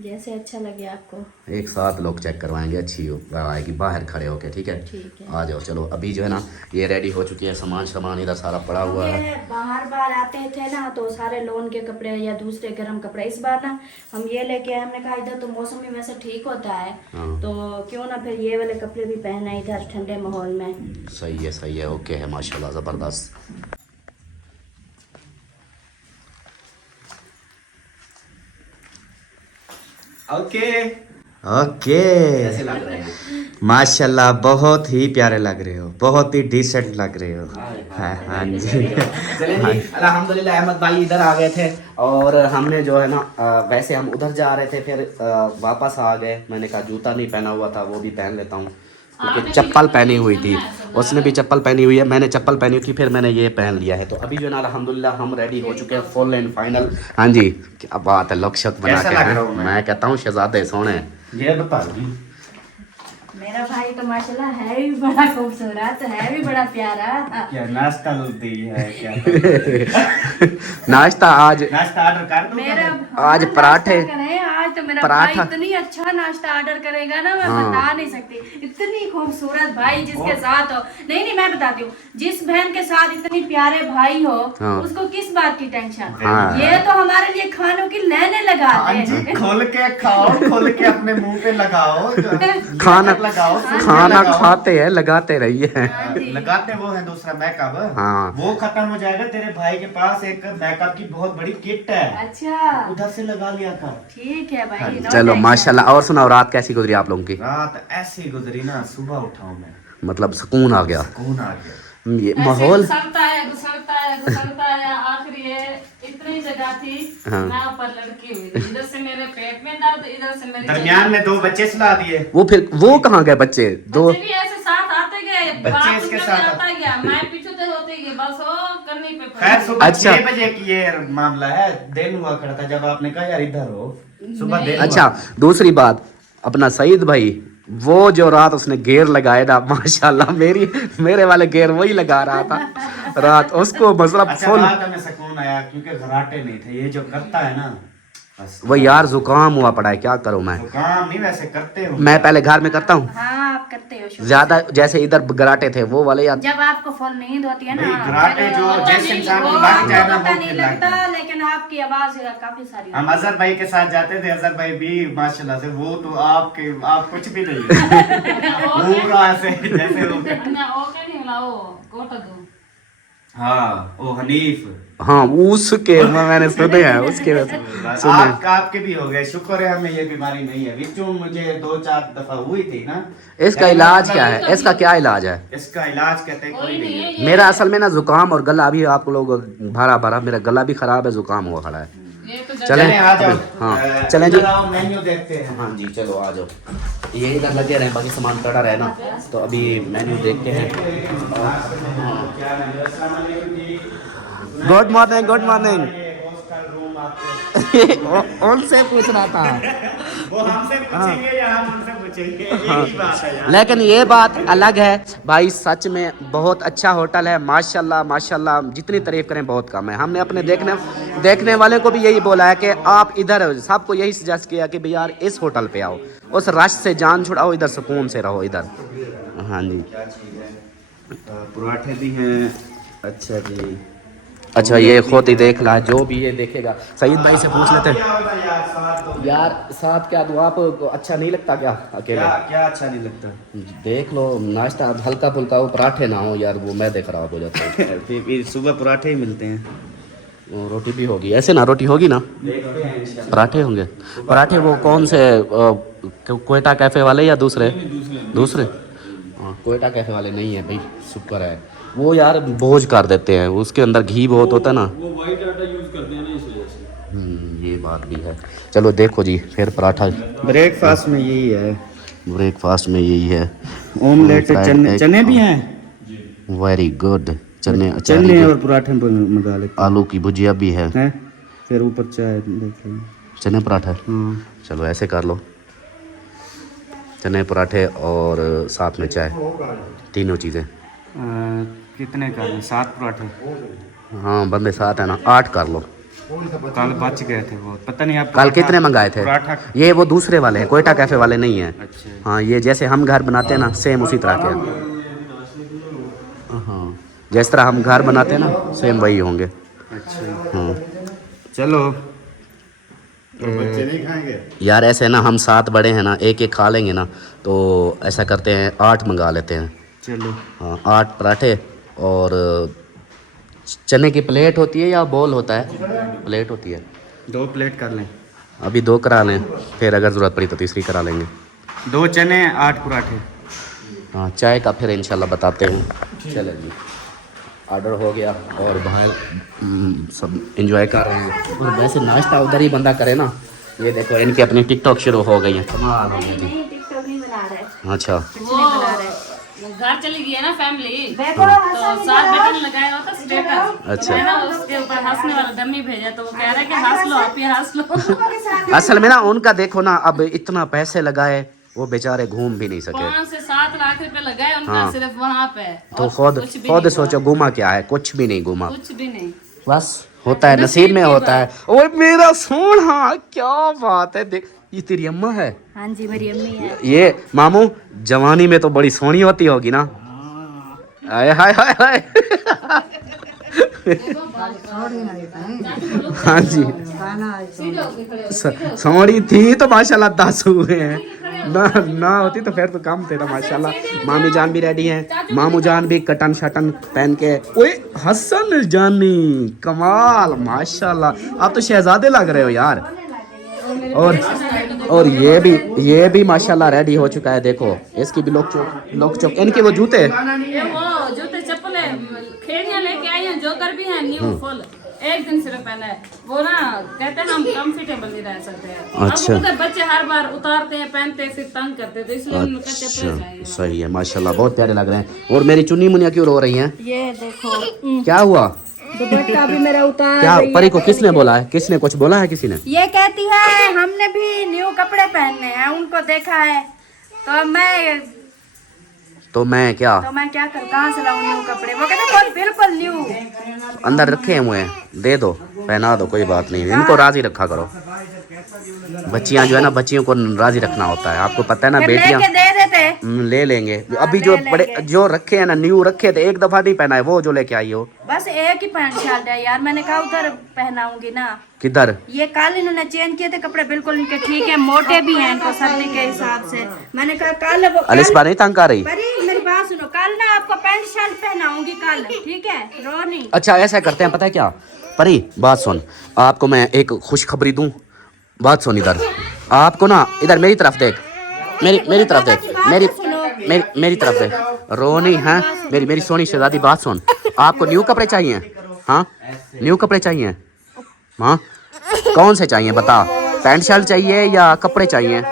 जैसे अच्छा लगे आपको। एक साथ लोग चेक करवाएंगे, अच्छी आएगी बाहर खड़े होके। ठीक है, ठीक है। आ जाओ। चलो अभी जो है ना ये रेडी हो चुकी है, सामान इधर सारा पड़ा हुआ है। ये बाहर आते थे ना तो सारे लोन के कपड़े या दूसरे गर्म कपड़े, इस बार ना हम ये लेके आए। हमने कहा इधर तो मौसम भी वैसे ठीक होता है, हाँ। तो क्यों ना फिर ये वाले कपड़े भी पहना इधर ठंडे माहौल में। सही है, ओके है, माशाल्लाह ज़बरदस्त। ओके कैसे लग रहे हैं? माशाल्लाह बहुत ही प्यारे लग रहे हो, बहुत ही डिसेंट लग रहे हो। हाँ जी। चलिए जी, अल्हम्दुलिल्लाह अहमद भाई इधर आ गए थे और हमने जो है ना वैसे हम उधर जा रहे थे, फिर वापस आ गए। मैंने कहा जूता नहीं पहना हुआ था वो भी पहन लेता हूँ, क्योंकि चप्पल पहनी हुई थी, उसने भी चप्पल पहनी हुई है, मैंने चप्पल पहनी हुई थी, फिर मैंने ये पहन लिया है। तो अभी जो है ना अल्हम्दुलिल्लाह हम रेडी हो चुके हैं फुल एंड फाइनल। हाँ जी, क्या बात है, लुक शक बना कैसा के लग हैं। रहा हूँ मैं? मैं कहता हूँ शहजादे सोने। ये बता दी। मेरा भाई तो माशाल्लाह है भी बड़ा खूबसूरत, है भी बड़ा प्यारा। क्या नाश्ता दी है क्या? नाश्ता आज नाश्ता ऑर्डर कर दूं मेरा क्या? आज नाश्ता पराठे। करें, आज तो मेरा पराठा। भाई इतनी अच्छा नाश्ता ऑर्डर करेगा ना, मैं हाँ। बता नहीं सकती। इतनी खूबसूरत भाई जिसके साथ हो, नहीं मैं बताती हूँ, जिस बहन के साथ इतनी प्यारे भाई हो हाँ। उसको किस बात की टेंशन। हाँ। ये तो हमारे लिए खानों की लाइनें लगाते हाँ जी, हैं। खोल के खाओ, खोल के अपने मुंह पे लगाओ, खाना लगाओ, खाना लगाओ। खाते हैं, लगाते रहिए। हाँ जी। लगाते वो है दूसरा मेकअप। हाँ। वो खत्म हो जाएगा, तेरे भाई के पास एक मेकअप की बहुत बड़ी किट है, अच्छा उधर से लगा लिया कर। ठीक है भाई, no चलो tension। माशाल्लाह। और सुनाओ, रात कैसी गुजरी आप लोगों की? रात ऐसी गुजरी ना, सुबह उठाऊं मैं, मतलब सुकून आ गया, कौन आ गया। ये माहौल। गुसरता है आखिरी है। इतनी जगह थी, हाँ। मैं ऊपर लड़की हुई थी, इधर से मेरे पेट में दर्द, इधर से मेरी दरमियान में दो बच्चे सुला दिए। वो फिर वो कहाँ गए बच्चे दो? बच्चे भी ऐसे साथ आते गए, बच्चे बाथरूम इसके में साथ आता गया, मैं पीछे से होते गए, बस वो करने पे खैर पड़ी। सुबह अच्छा। 6 बजे की ये मामला है, दिन हुआ खड़ा था जब आपने कहा यार इधर हो, सुबह दिन अच्छा, हुआ। दूसरी बात, अपना सईद भाई वो जो रात उसने गेयर लगाया था, माशाल्लाह मेरे वाले गेयर वही लगा रहा था रात, उसको मतलब अच्छा फुल। रात में सुकून आया क्योंकि घराटे नहीं थे। ये जो करता है ना, बस वो यार जुकाम हुआ पड़ा है, क्या करूं मैं? तो काम नहीं वैसे करते हो। मैं पहले घर में करता हूँ हाँ आप करते हो शुरू ज्यादा, जैसे इधर गराटे थे वो वाले यार। जब आपको फुल नींद होती है ना, भाई, घराटे फिर जो वो जिस नहीं- इंसान को वो लग जाए ना, पता वो नहीं फिर लग लगता, जाए। लेकिन आपकी आवाज काफी सारी हम होती है। अजहर भाई के साथ जाते थे, अजहर भाई भी माशाल्लाह से, वो तो आप कुछ भी नहीं है। पूरा ऐसे जैसे वो। मैं वो क्या नहीं मिला, वो कोटा दो। हाँ वो हनीफ। हाँ उसके मैंने सुने हैं, उसके सुने। आपके भी हो गए, शुक्र है हमें ये बीमारी नहीं है। विचू मुझे 2-4 दफा हुई थी ना। इसका इलाज क्या है? इसका क्या इलाज है? इसका इलाज कहते हैं कोई नहीं है। मेरा असल में ना जुकाम और गला भी, आप लोग भरा मेरा गला भी खराब है, जुकाम हुआ खड़ा है। ये तो चलें चलें आ जाओ। हाँ चलें जी। इधर आओ, मेन्यू देखते हैं। हाँ जी चलो आ जाओ, ये इधर लगे रहे, बाकी सामान पड़ा रहे ना, तो अभी मेन्यू देखते हैं। Good morning, good morning. उनसे पूछ रहा था, वो हमसे पूछेंगे या हम उनसे पूछेंगे, एक ही बात है यार। लेकिन ये बात अलग है भाई, सच में बहुत अच्छा होटल है, माशाल्लाह माशाल्लाह, जितनी तारीफ करें बहुत कम है। हमने अपने देखने वाले को भी यही बोला है कि आप इधर, सबको यही सजेस्ट किया कि भाई यार इस होटल पे आओ, उस रश से जान छुड़ाओ, इधर सुकून से रहो इधर। हाँ जी क्या चीज़ है? पराठे भी हैं। अच्छा जी, अच्छा, ये खुद ही देख ला, जो भी ये देखेगा। सईद भाई से पूछ लेते हैं क्या होता है यार, साथ दो। यार, साथ क्या दूँ? आप अच्छा नहीं लगता क्या अकेले? क्या अच्छा नहीं लगता? देख लो, नाश्ता हल्का फुल्का हो, पराठे ना हो यार, वो मैदे खराब हो जाते हैं। फिर सुबह पराठे ही मिलते हैं। वो रोटी भी होगी ऐसे ना, रोटी होगी ना, देखते हैं इंशाल्लाह। पराठे होंगे। पराठे वो कौन से, कोयटा कैफे वाले या दूसरे? हाँ, कोयटा कैफे वाले नहीं है भाई, शुक्र है। वो यार बोझ कर देते हैं, उसके अंदर घी बहुत होता है ना, वो वाइट आटा यूज करते हैं ना, इस वजह से। ये बात भी है। चलो देखो जी, फिर पराठा ब्रेकफास्ट में यही है। ब्रेकफास्ट में यही है, ऑमलेट, फ्राइड एग। चने भी हैं। Very good. चने चने और पराठे मंगा लेते आलू की भुजिया भी है, हैं, फिर ऊपर चाय देख लेंगे। चने पराठा। हाँ चलो ऐसे कर लो, चने पराठे और साथ में चाय, तीनों चीज़ें। कितने कर लें? 7 पराठे। हाँ बंदे 7 है ना, 8 कर लो। कल बच गए थे वो, पता नहीं आप कल कितने मंगाए थे? पराठा। ये वो दूसरे वाले हैं, कोयटा कैफे वाले नहीं हैं। अच्छा हाँ ये जैसे हम घर बनाते हैं ना, सेम उसी तरह के हैं। हाँ जिस तरह हम घर बनाते हैं ना, सेम वही होंगे। अच्छा हाँ चलो। बच्चे नहीं खाएंगे? यार ऐसे ना हम 7 बड़े हैं ना, एक एक खा लेंगे ना, तो ऐसा करते हैं 8 मंगा लेते हैं। चलो हाँ 8 पराठे और चने की प्लेट होती है या बॉल होता है? प्लेट होती है। 2 प्लेट कर लें। अभी 2 करा लें, फिर अगर ज़रूरत पड़ी तो तीसरी करा लेंगे। 2 चने 8 पराठे। हाँ चाय का फिर इंशाल्लाह बताते हैं। चले जी, ऑर्डर हो गया और बाहर सब एंजॉय कर रहे हैं। और वैसे नाश्ता उधर ही बंदा करे ना। ये देखो इनकी अपनी टिकटॉक शुरू हो गई है, कमाल हो गया जी। नहीं टिकटॉक नहीं बना रहे, अच्छा वो घर चली गई है ना फैमिली, देखो तो 7 बटन लगाया होता स्टेटस। अच्छा। मैंने ना उसके ऊपर हंसने वाला डमी भेजा, तो वो कह रहा है कि हंस लो आप, ही हंस लो। असल में ना उनका देखो ना, अब इतना पैसे लगाए वो बेचारे घूम भी नहीं सके, 5 से 7 लाख रुपए लगाए उनका हाँ। सिर्फ वहाँ पे, तो और खुद कुछ भी खुद नहीं सोचो घूमा क्या है, कुछ भी नहीं घूमा। कुछ भी नहीं। बस होता है, नसीब में होता है। ओए मेरा सोना, क्या बात है। देख ये तेरी अम्मा है? हाँ जी मेरी अम्मी है। ये मामू जवानी में तो बड़ी सोहनी होती होगी ना? आय हाय हाय हाय। हाँ जी सोहनी थी तो माशाल्लाह 10 हुए हैं, ना होती तो फिर तो कम थे ना माशाल्लाह। मामी जान भी रेडी हैं, मामू जान भी कटन शटन पहन के। ओए हसन जानी कमाल माशाल्लाह, आप तो शहजादे लग रहे हो यार। और ये भी माशाल्लाह रेडी हो चुका है। देखो इसकी भी लोक चौक इनके वो जूते, ये वो जूते चप्पल खेड़ियाँ लेके आई हैं, जोकर भी हैं न्यू फुल, एक दिन सिर्फ पहना है। वो ना कहते हैं हम कंफर्टेबल नहीं रह सकते हैं। अच्छा। अब बच्चे हर बार उतारते हैं, पहनते हैं, फिर तंग करते हैं, तो इसलिए उनका चप्पल चाहिए। सही है माशाल्लाह, बहुत प्यारे लग रहे हैं। और मेरी चुन्नी मुनिया क्यों रो रही हैं? ये देखो क्या हुआ? दुपट्टा भी मेरा उतार क्या रही है। परी को किसने बोला है? किसने कुछ बोला है? किसी ने? ये कहती है हमने भी न्यू कपड़े पहनने हैं, उनको देखा है तो मैं क्या करूँ, कहाँ से लाऊं न्यू कपड़े? वो कहते हैं बिल्कुल न्यू। अंदर रखे हुए हैं, दे दो, पहना दो, कोई बात नहीं, इनको राजी रखा करो। बच्चियां जो है ना, बच्चियों को राजी रखना होता है, आपको पता है ना। बेटियां लेके दे देते। ले लेंगे। अभी जो बड़े जो रखे हैं ना, न्यू रखे थे, एक दफा नहीं पहना है, वो जो लेके आई हो। बस एक ही पैंट शर्ट है यार, मैंने कहा उधर पहनाऊंगी ना। किधर? ये कल इन्होंने चेंज किए थे कपड़े, बिल्कुल इनके ठीक है, मोटे भी हैं इनको सर्दी के हिसाब से। मैंने कहा कल वो अलिस्बा नहीं तंग कर रही? परी मेरी बात सुनो, कल ना आपको पैंट शर्ट पहनाऊंगी कल, ठीक है? रो नहीं। अच्छा ऐसा करते हैं, पता है क्या परी, बात सुन, आपको मैं एक खुशखबरी दूं। बात सुन, इधर आपको ना, इधर मेरी तरफ देख, मेरी तरफ देख, मेरी तरफ देख, रो नहीं है। मेरी सोनी शहजादी, बात सुन, आपको न्यू कपड़े चाहिए? हाँ न्यू कपड़े चाहिए? हाँ कौन से चाहिए बता? पैंट शर्ट चाहिए या कपड़े चाहिए?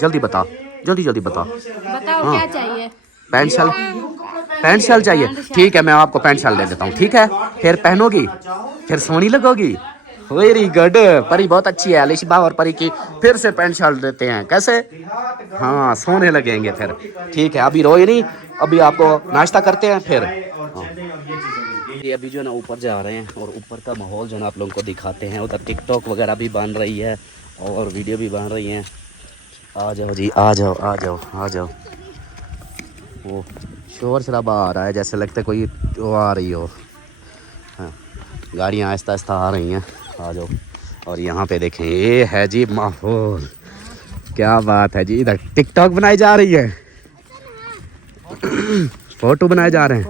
जल्दी बता, जल्दी बता। बताओ क्या चाहिए? पैंट शर्ट चाहिए? ठीक है मैं आपको पैंट शर्ट दे देता हूँ, ठीक है? फिर पहनोगी, फिर सोनी लगोगी। वेरी गुड, परी बहुत अच्छी है। अलिशबा और परी की फिर से पैंट शर्ट देते हैं, कैसे? हाँ सोने लगेंगे फिर, ठीक है? अभी रोए नहीं, अभी आपको नाश्ता करते हैं फिर। ये अभी जो है ना ऊपर जा रहे हैं, और ऊपर का माहौल जो है ना आप लोगों को दिखाते हैं। उधर टिकटॉक वगैरह भी बन रही है और वीडियो भी बन रही हैं। आ जाओ जी, आ जाओ। वो शोर शराबा आ रहा है, जैसे लगता है कोई वो आ रही हो। हाँ गाड़ियाँ आहिस्ता आहिस्ता आ रही हैं, आ जाओ। और यहाँ पे देखें, ये है जी माहौल, क्या बात है जी। इधर टिकटॉक बनाई जा रही है, फोटो बनाए जा रहे हैं।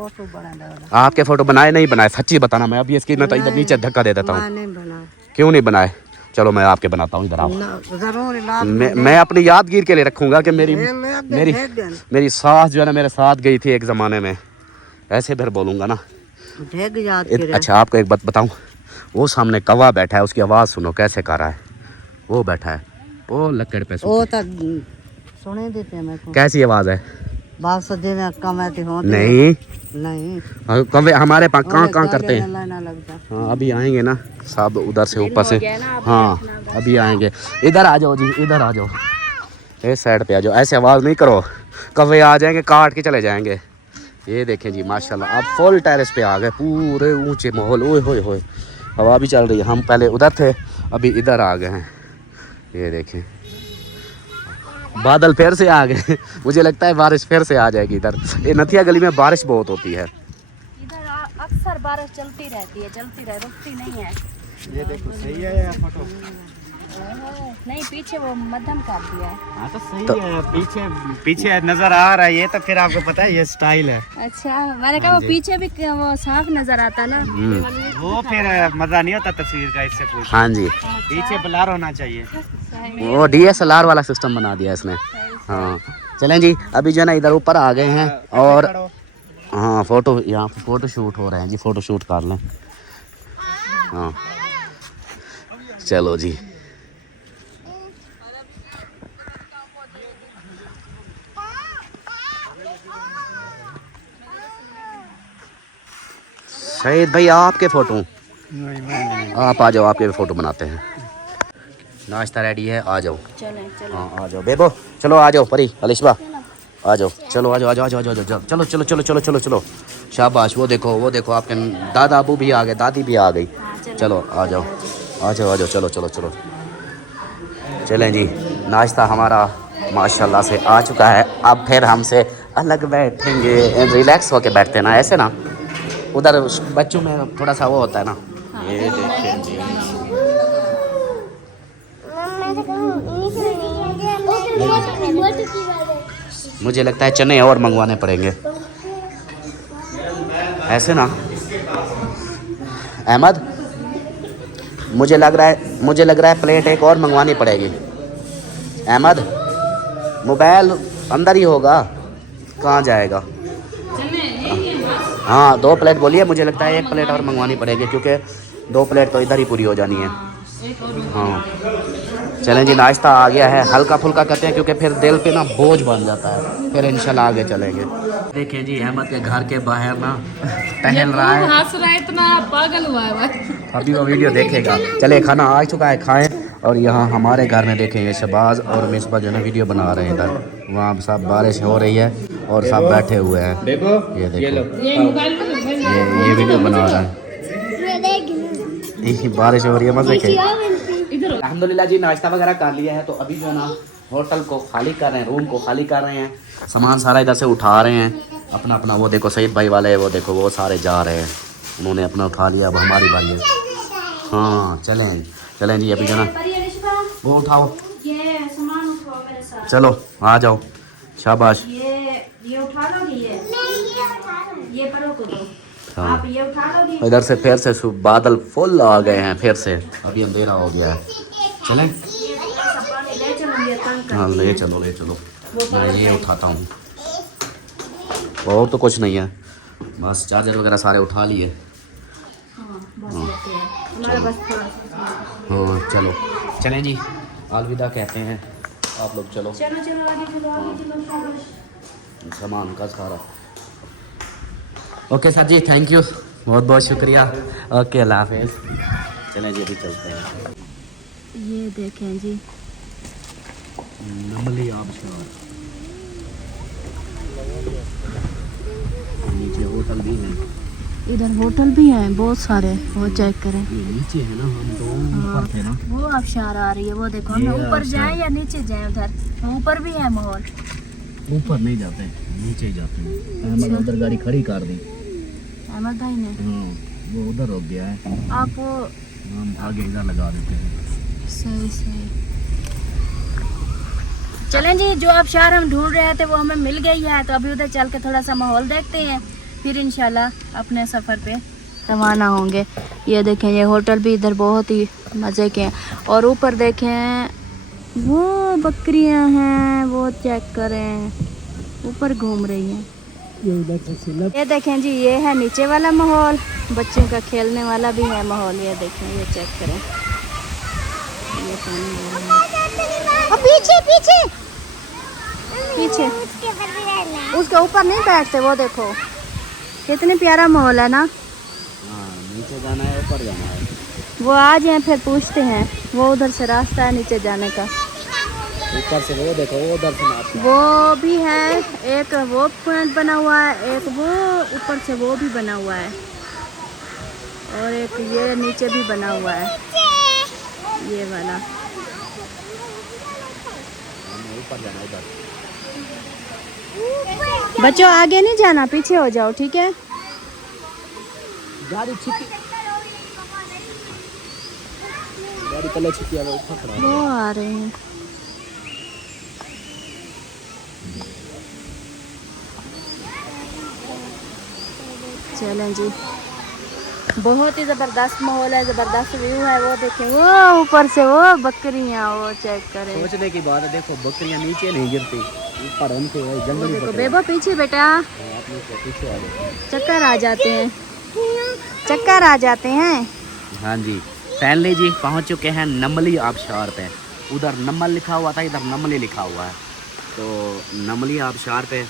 आपके फोटो बनाए नहीं बनाए? सच्ची बताना, मैं अभी इसकी तो इधर नीचे धक्का दे देता हूँ। क्यों नहीं बनाए? चलो मैं आपके बनाता हूँ, इधर आओ। मैं अपनी यादगिर के लिए रखूंगा कि मेरी सास जो है ना मेरे साथ गई थी एक ज़माने में, ऐसे फिर बोलूँगा ना। अच्छा आपको एक बात बताऊँ, वो सामने कौवा बैठा है, उसकी आवाज़ सुनो कैसे कर रहा है। वो बैठा है, वो लकड़ पे सुने देते हैं। कैसी आवाज़ है? बात सदी में कमेटी हो नहीं नहीं कब हमारे पास कहाँ करते हैं। लाना लगता हाँ अभी आएंगे ना सब उधर से ऊपर से। गया ना, अब हाँ बैठना बस। अभी आएंगे। इधर आ जाओ जी, इधर आ जाओ, इस साइड पे आ जाओ। ऐसे आवाज़ नहीं करो, कौवे आ जाएंगे काट के चले जाएंगे। ये देखें जी माशाल्लाह अब फुल टेरेस पे आ गए, पूरे ऊंचे माहौल। ओए होए होए हवा भी चल रही है। हम पहले उधर थे अभी इधर आ गए हैं। ये देखें बादल फिर से आ गए। मुझे लगता है बारिश फिर से आ जाएगी इधर। ये नथिया गली में बारिश बहुत होती है। इधर अक्सर बारिश चलती रहती है, चलती रहे, रुकती नहीं है। ये देखो सही है या फोटो? नहीं पीछे वो मध्यम कर दिया है। हाँ तो सही है, पीछे पीछे नजर आ रहा है ये, तो फिर आपको पता है ये स्टाइल है। अच्छा मैंने कहा वो पीछे भी वो साफ नजर आता ना। वो फिर मजा नहीं होता तस्वीर का, इससे पूछ। हाँ जी पीछे ब्लर होना चाहिए। वो DSLR वाला सिस्टम बना दिया इसने। हाँ चलें जी अभी जो है ना इधर ऊपर आ गए हैं और हाँ फोटो यहाँ पे फोटो शूट हो रहे हैं जी, फोटो शूट कर लें। हाँ चलो जी शहीद भाई आपके फोटो आप आ जाओ, आपके भी फोटो बनाते हैं। नाश्ता रेडी है, आ जाओ। चलें चलो। हाँ आ जाओ बेबो, चलो आ जाओ। परी अलिशबा आ जाओ, चलो आ जाओ आ जाओ आ जाओ आ जाओ चलो चलो चलो चलो चलो चलो। शाबाश वो देखो आपके दादा अबू भी आ गए, दादी भी आ गई। चलो आ जाओ आ जाओ आ जाओ चलो चलो चलो। चलें जी नाश्ता हमारा माशाल्लाह से आ चुका है। अब फिर हमसे अलग बैठेंगे, रिलैक्स होके बैठते हैं ना ऐसे ना, उधर बच्चों में थोड़ा सा वो होता है ना। ये देखें जी मुझे लगता है चने और मंगवाने पड़ेंगे ऐसे ना। अहमद मुझे लग रहा है प्लेट एक और मंगवानी पड़ेगी। अहमद मोबाइल अंदर ही होगा, कहाँ जाएगा? हाँ 2 प्लेट बोलिए, मुझे लगता है 1 प्लेट और मंगवानी पड़ेगी क्योंकि 2 प्लेट तो इधर ही पूरी हो जानी है। हाँ चलें जी नाश्ता आ गया है, हल्का फुल्का करते हैं क्योंकि फिर दिल पे ना बोझ बन जाता है, फिर इंशाल्लाह आगे चलेंगे। देखिए जी अहमद के घर के बाहर ना टहल रहा है, हंस रहा है, इतना पागल हुआ है भाई। अभी वो वीडियो देखेगा। चले खाना आ चुका है, खाएं। और यहाँ हमारे घर में देखेंगे शहबाज और मिसबा जो है वीडियो बना रहे हैं इधर, वहाँ सब बारिश हो रही है और सब बैठे हुए हैं। ये देखो ये वीडियो बना रहा है, बारिश हो रही है मजे के। अल्हम्दुलिल्लाह जी नाश्ता वगैरह कर लिया है, तो अभी जो है ना होटल को खाली कर रहे हैं, रूम को खाली कर रहे हैं, सामान सारा इधर से उठा रहे हैं अपना अपना। वो देखो सईद भाई वाले, वो देखो वो सारे जा रहे हैं, उन्होंने अपना उठा लिया, अब हमारी बारी है। हाँ चलें चलें जी अभी जो ना वो उठाओ, ये सामान उठाओ मेरे साथ। चलो आ जाओ, शाबाश। ये उठा लोगे? ये परों को दो। हाँ आप ये उठा लोगे? इधर से फिर से बादल फुल आ गए हैं, फिर से अभी अंधेरा हो गया है। चलें ये थोड़ा सा पानी ले चलो, ये तंग कर हाँ ले चलो मैं ये उठाता हूँ। और तो कुछ नहीं है, बस चार्जर वगैरह सारे उठा लिए। हमारे पास थोड़ा सा। हाँ चलो चलें जी अलविदा कहते हैं, आप लोग चलो। चलो चलो आगे चलो, आगे चलो, शाबाश। सामान का सारा okay sir ji, thank you, बहुत बहुत शुक्रिया। ओके अल्लाह हाफिज़। चलें जी अभी चलते हैं। ये देखें जी नमली आबशार, नीचे होटल भी है, इधर होटल भी हैं बहुत सारे, वो चेक करें। ये नीचे है ना, हम तो ऊपर थे ना। वो आबशार आ रही है, वो देखो हम ऊपर जाएं या नीचे जाएं? उधर ऊपर भी है माहौल। ऊपर नहीं जाते, नीचे ही जाते हैं। अहमद उधर गाड़ी खड़ी कर दी, अहमद भाई ने। हाँ वो उधर रुक गया है, आप वो हम आगे इधर लगा देते हैं। सही सही। चलें जी, जो आबशार हम ढूंढ रहे थे वो हमें मिल गई है, तो अभी उधर चल के थोड़ा सा माहौल देखते हैं, फिर इंशाल्लाह अपने सफ़र पे रवाना होंगे। ये देखें ये होटल भी इधर बहुत ही मज़े के हैं, और ऊपर देखें वो बकरियां हैं, वो चेक करें ऊपर घूम रही हैं। ये देखें जी ये है नीचे वाला माहौल, बच्चों का खेलने वाला भी है माहौल। ये देखें, ये चेक करें, ये पानी पीछे पीछे पीछे उसके ऊपर नहीं बैठते, वो देखो कितने प्यारा माहौल है ना। हाँ, नीचे जाना है ऊपर जाना है। वो आ जाए फिर पूछते हैं, वो उधर से रास्ता है नीचे जाने का। ऊपर से वो देखो, वो दर्शन आप वो भी है, एक वो पॉइंट बना हुआ है, एक वो ऊपर से वो भी बना हुआ है, और एक ये नीचे भी बना हुआ है, ये वाला। ऊपर जाना उधर। बच्चों आगे नहीं जाना, पीछे हो जाओ, ठीक है। गाड़ी छिपी, गाड़ी पहले छिपी है, वो ऊपर खड़ा है। वो आ रहे हैं। चलें जी, बहुत ही ज़बरदस्त माहौल है, ज़बरदस्त व्यू है। वो देखें, वो ऊपर से वो बकरियां, वो चेक करें। सोचने की बात है, देखो बकरियां नीचे नहीं गिरती, ऊपर उनके वही वो जंगली देखो बकरियां। बेबो पीछे बेटा, हाँ, आप लोग के पीछे आ जाओ। चक्कर आ जाते हैं, चक्कर आ जाते हैं। हाँ जी, फाइनली जी पहुंच चुके हैं नमली आबशार पे। उधर नमल लिखा हुआ था, इधर नमली लिखा हुआ है, तो नमली आबशार पे,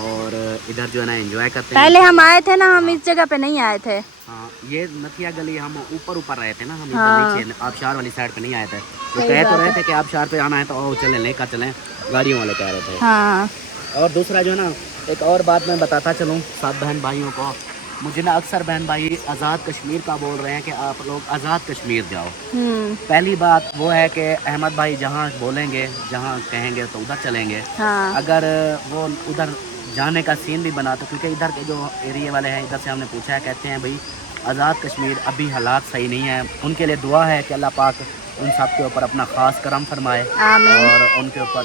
और इधर जो है ना एंजॉय करते हैं। पहले हम आए थे ना, हम इस जगह पे नहीं आए थे। हाँ, ये नथिया गली हम ऊपर ऊपर रहे थे ना, हम हाँ। इधर नीचे आबशार वाली साइड पे नहीं आए थे। तो सही कह तो बात रहे है। थे कि आबशार पे आना है तो आओ चलें, लेकर चलें, गाड़ियों वाले कह रहे थे। हाँ, और दूसरा जो है ना, एक और बात मैं बताता चलूँ सब बहन भाइयों को। मुझे ना अक्सर बहन भाई आज़ाद कश्मीर का बोल रहे हैं कि आप लोग आज़ाद कश्मीर जाओ। पहली बात वो है कि अहमद भाई जहाँ बोलेंगे, जहाँ कहेंगे तो उधर चलेंगे। हाँ, अगर वो उधर जाने का सीन भी बना, तो क्योंकि इधर के जो एरिया वाले हैं, इधर से हमने पूछा है, कहते हैं भाई आज़ाद कश्मीर अभी हालात सही नहीं है। उनके लिए दुआ है कि अल्लाह पाक उन सब के ऊपर अपना ख़ास करम फरमाए, आमीन। और उनके ऊपर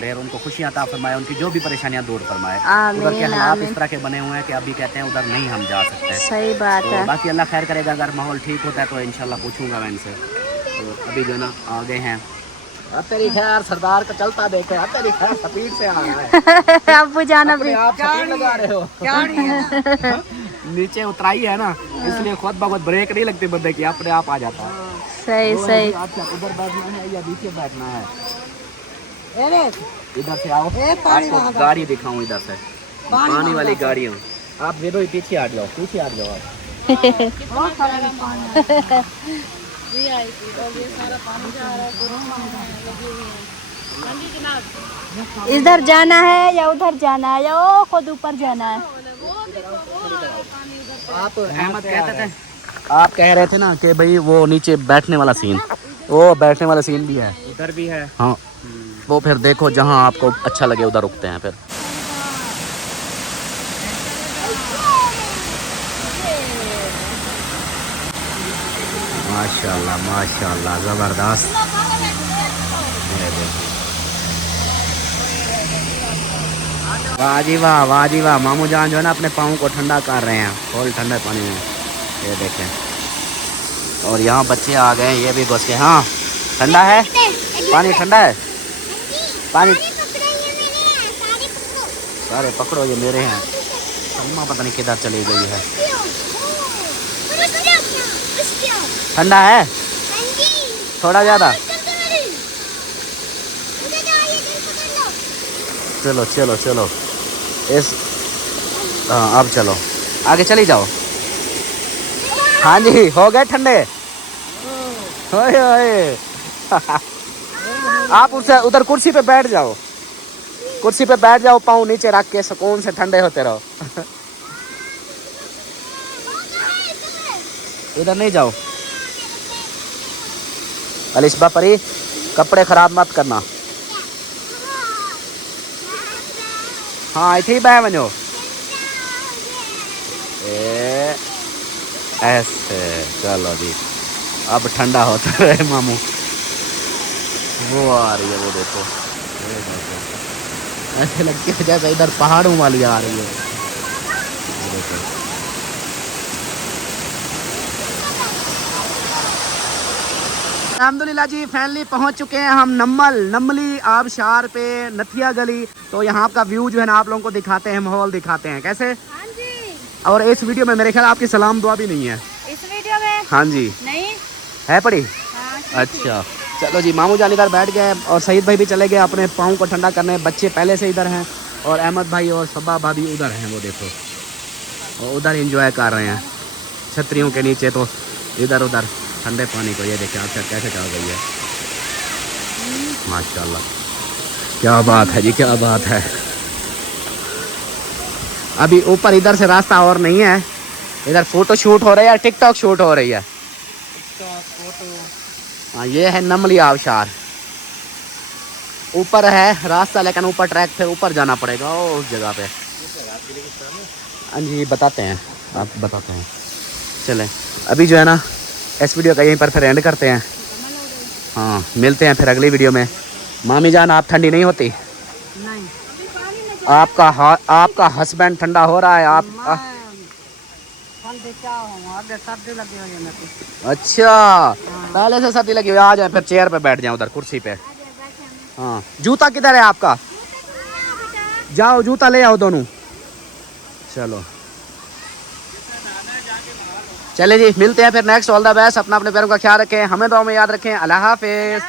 ढेर उनको खुशियाँ अता फरमाए, उनकी जो भी परेशानियाँ दूर फरमाए। आमीन, उधर के हालात आमीन। इस तरह के बने हुए हैं कि अभी कहते हैं उधर नहीं हम जा सकते। सही बात तो है। बाकी अल्लाह खैर करेगा, अगर माहौल ठीक होता है तो इंशाल्लाह पूछूंगा मैं इनसे। तो अभी जो है ना आ गए हैं। अब तेरी खैर सरदार का चलता देखे, अब तेरी खैर स्पीड से आ रहा है। अब जाना भी आप स्पीड लगा रहे हो। नीचे उतराई है ना, इसलिए खुद ब खुद ब्रेक नहीं लगती बंदे की, अपने आप आ जाता है। सही वो है सही। कि आपको उधर बैठना है या नीचे बैठना है। इधर से आओ, आपको गाड़ी दिखाऊं इधर से, पानी वाली गाड़ियों। आप वेदो ही पीछे हट जाओ, पीछे हट जाओ आप। इधर जाना है या उधर जाना है, या वो खुद ऊपर जाना है। आप अहमद कहते थे, आप कह रहे थे ना कि भाई वो नीचे बैठने वाला सीन, वो बैठने वाला सीन भी है, उधर भी है। हाँ। वो फिर देखो जहाँ आपको अच्छा लगे उधर रुकते हैं फिर। माशाल्लाह माशाल्लाह ज़बरदस्त। ये देखो, वाह जी वाह, वाह जी वाह। मामू जान जो है ना अपने पाँव को ठंडा कर रहे हैं फुल ठंडे पानी में, ये देखें। और यहाँ बच्चे आ गए हैं, ये भी घुस गए। हाँ, ठंडा है पानी, ठंडा है पानी। सारे पकड़ो, ये मेरे हैं। अम्मा पता नहीं किधर चली गई है। ठंडा है थोड़ा ज़्यादा। चलो चलो चलो इस, हाँ अब चलो आगे चली जाओ। हाँ जी, हो गए ठंडे। ओए ओए। आप उससे उधर कुर्सी पे बैठ जाओ, कुर्सी पे बैठ जाओ, पाँव नीचे रख के सुकून से ठंडे होते रहो। इधर नहीं जाओ अलिशबा परी, कपड़े खराब मत करना। हाँ इथे ही बह वञो। ऐसे चलो जी, अब ठंडा होता रहे मामू। वो आ रही है, वो देखो, ऐसे लगती है जैसे इधर पहाड़ों वाली आ रही है। देखो अल्हम्दुलिल्लाह जी, फाइनली पहुंच चुके हैं हम नमली आबशार पे, नथिया गली। तो यहाँ का व्यू जो है ना आप लोगों को दिखाते हैं, माहौल दिखाते हैं कैसे। हाँ जी, और इस वीडियो में मेरे ख्याल आपकी सलाम दुआ भी नहीं है। इस वीडियो में हाँ जी नहीं है पड़ी। हाँ, अच्छा चलो जी, मामू जान इधर बैठ गए और सईद भाई भी चले गए अपने पाँव को ठंडा करने। बच्चे पहले से इधर हैं और अहमद भाई और सबा भाभी उधर हैं, वो देखो, और उधर एंजॉय कर रहे हैं छतरियों के नीचे। तो इधर उधर ठंडे पानी को ये देखिए आप कैसे चल गई है, माशाल्लाह, क्या बात है जी, क्या बात है। अभी ऊपर इधर से रास्ता और नहीं है, इधर फोटो शूट हो रही है, टिकटॉक शूट हो रही है। हाँ, ये है नमली आबशार, ऊपर है रास्ता, लेकिन ऊपर ट्रैक फिर ऊपर जाना पड़ेगा उस जगह पे। हाँ जी, बताते हैं, आप बताते हैं। चलें, अभी जो है ना इस वीडियो का यहीं पर फिर एंड करते हैं। हाँ, मिलते हैं फिर अगली वीडियो में। मामी जान, आप ठंडी नहीं होती? नहीं, आपका हस्बैंड ठंडा हो रहा है, आप ठंडी क्या हूँ, आगे सर्दी लगी हुई है मेरे को। अच्छा, पहले से सर्दी लगी हुई है। आ जाए फिर चेयर पे बैठ जाए, उधर कुर्सी पे। हाँ, जूता किधर है आपका? जाओ जूता ले आओ दोनों। चलो चले जी, मिलते हैं फिर नेक्स्ट। ऑल द बेस्ट, अपना अपने पैरों का ख्याल रखें, हमें दुआ में याद रखें। अल्लाह हाफिज।